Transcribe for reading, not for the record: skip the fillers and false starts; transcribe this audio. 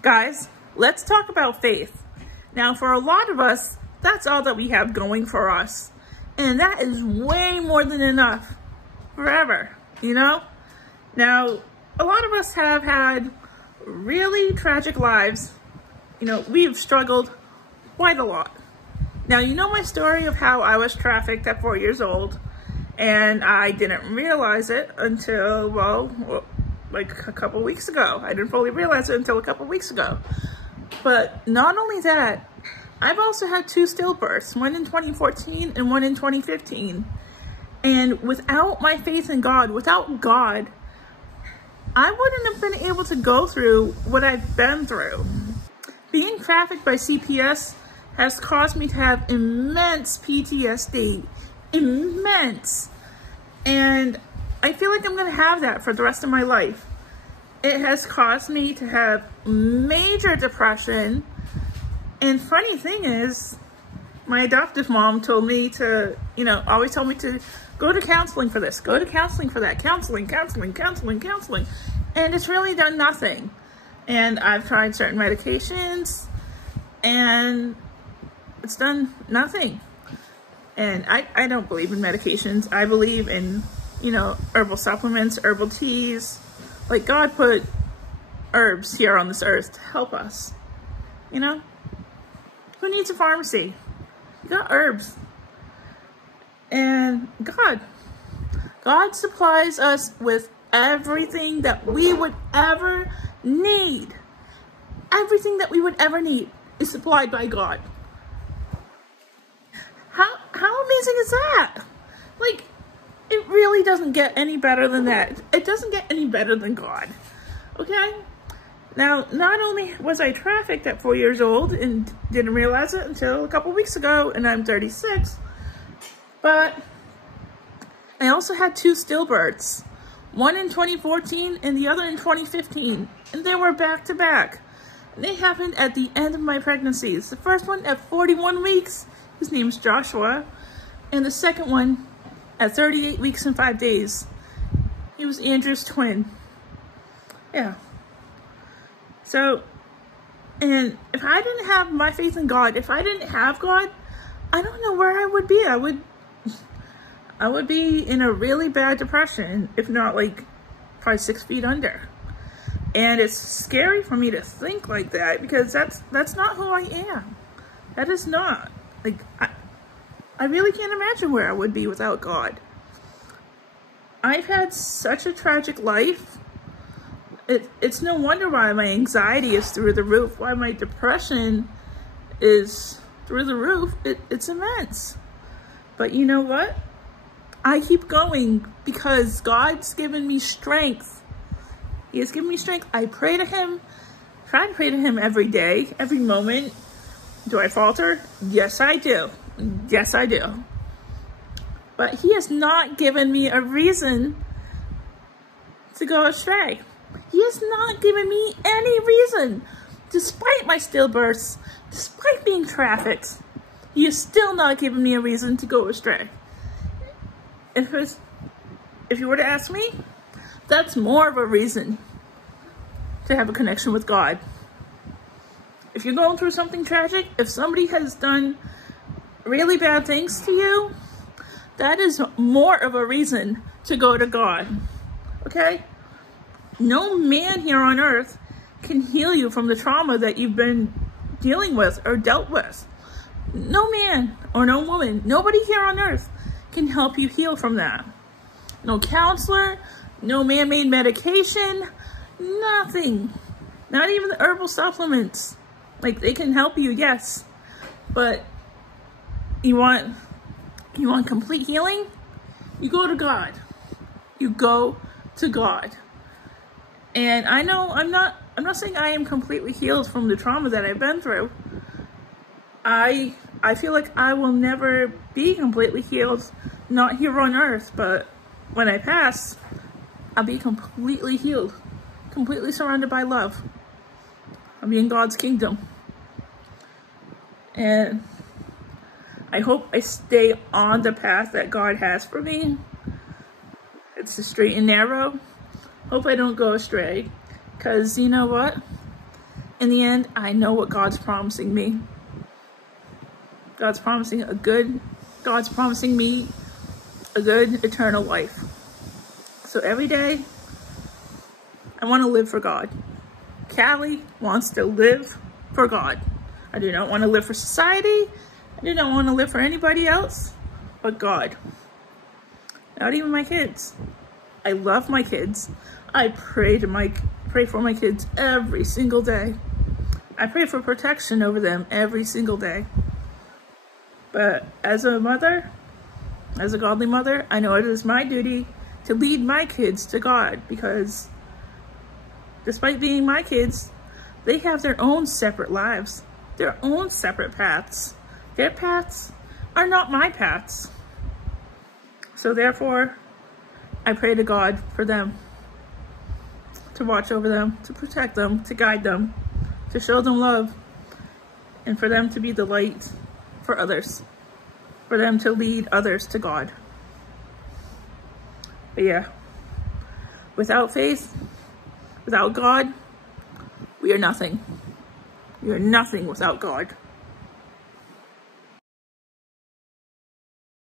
Guys, let's talk about faith. Now, for a lot of us, that's all that we have going for us. And that is way more than enough forever, you know? Now, a lot of us have had really tragic lives. You know, we've struggled quite a lot. Now, you know my story of how I was trafficked at 4 years old, and I didn't realize it until, well, like a couple weeks ago. I didn't fully realize it until a couple weeks ago. But not only that, I've also had 2 stillbirths, one in 2014 and one in 2015. And without my faith in God, without God, I wouldn't have been able to go through what I've been through. Being trafficked by CPS has caused me to have immense PTSD. Immense. And I feel like I'm going to have that for the rest of my life. It has caused me to have major depression. And funny thing is, my adoptive mom told me to, always told me to go to counseling for this, go to counseling for that, counseling. And it's really done nothing. And I've tried certain medications and it's done nothing. And I don't believe in medications. I believe in, herbal supplements, herbal teas. Like, God put herbs here on this earth to help us, Who needs a pharmacy? You got herbs. And God supplies us with everything that we would ever need. Everything that we would ever need is supplied by God. How amazing is that? Like, it really doesn't get any better than that. It doesn't get any better than God. Okay? Now, not only was I trafficked at 4 years old and didn't realize it until a couple weeks ago, and I'm 36, but I also had 2 stillbirths. One in 2014 and the other in 2015. And they were back to back. And they happened at the end of my pregnancies. The first one at 41 weeks, his name's Joshua. And the second one at 38 weeks and 5 days. He was Andrew's twin. Yeah. So, and if I didn't have my faith in God, if I didn't have God, I don't know where I would be. I would be in a really bad depression, if not like probably 6 feet under. And it's scary for me to think like that because that's not who I am. That is not. Like, I really can't imagine where I would be without God. I've had such a tragic life. It's no wonder why my anxiety is through the roof, why my depression is through the roof. It's immense. But you know what? I keep going because God's given me strength. He has given me strength. I pray to Him, try to pray to Him every day, every moment. Do I falter? Yes, I do. Yes, I do. But He has not given me a reason to go astray. He has not given me any reason. Despite my stillbirths, despite being trafficked, He has still not given me a reason to go astray. If you were to ask me, that's more of a reason to have a connection with God. If you're going through something tragic, if somebody has done really bad things to you, that is more of a reason to go to God. Okay? No man here on earth can heal you from the trauma that you've been dealing with or dealt with. No man or no woman, nobody here on earth can help you heal from that. No counselor, no man-made medication, nothing. Not even the herbal supplements. Like, they can help you, yes. But you want complete healing? You go to God. You go to God. And I know I'm not saying I am completely healed from the trauma that I've been through. I feel like I will never be completely healed, not here on earth, but when I pass, I'll be completely healed, completely surrounded by love. I'll be in God's kingdom. And I hope I stay on the path that God has for me. It's the straight and narrow. Hope I don't go astray. Because you know what? in the end, I know what God's promising me. God's promising me a good eternal life. So every day, I want to live for God. Callie wants to live for God. I do not want to live for society. I do not want to live for anybody else but God. Not even my kids. I love my kids. I pray for my kids every single day. I pray for protection over them every single day. But as a mother, as a godly mother, I know it is my duty to lead my kids to God, because despite being my kids, they have their own separate lives, their own separate paths. Their paths are not my paths. So therefore, I pray to God for them, to watch over them, to protect them, to guide them, to show them love, and for them to be the light for others, for them to lead others to God. But yeah, without faith, without God, we are nothing. We are nothing without God.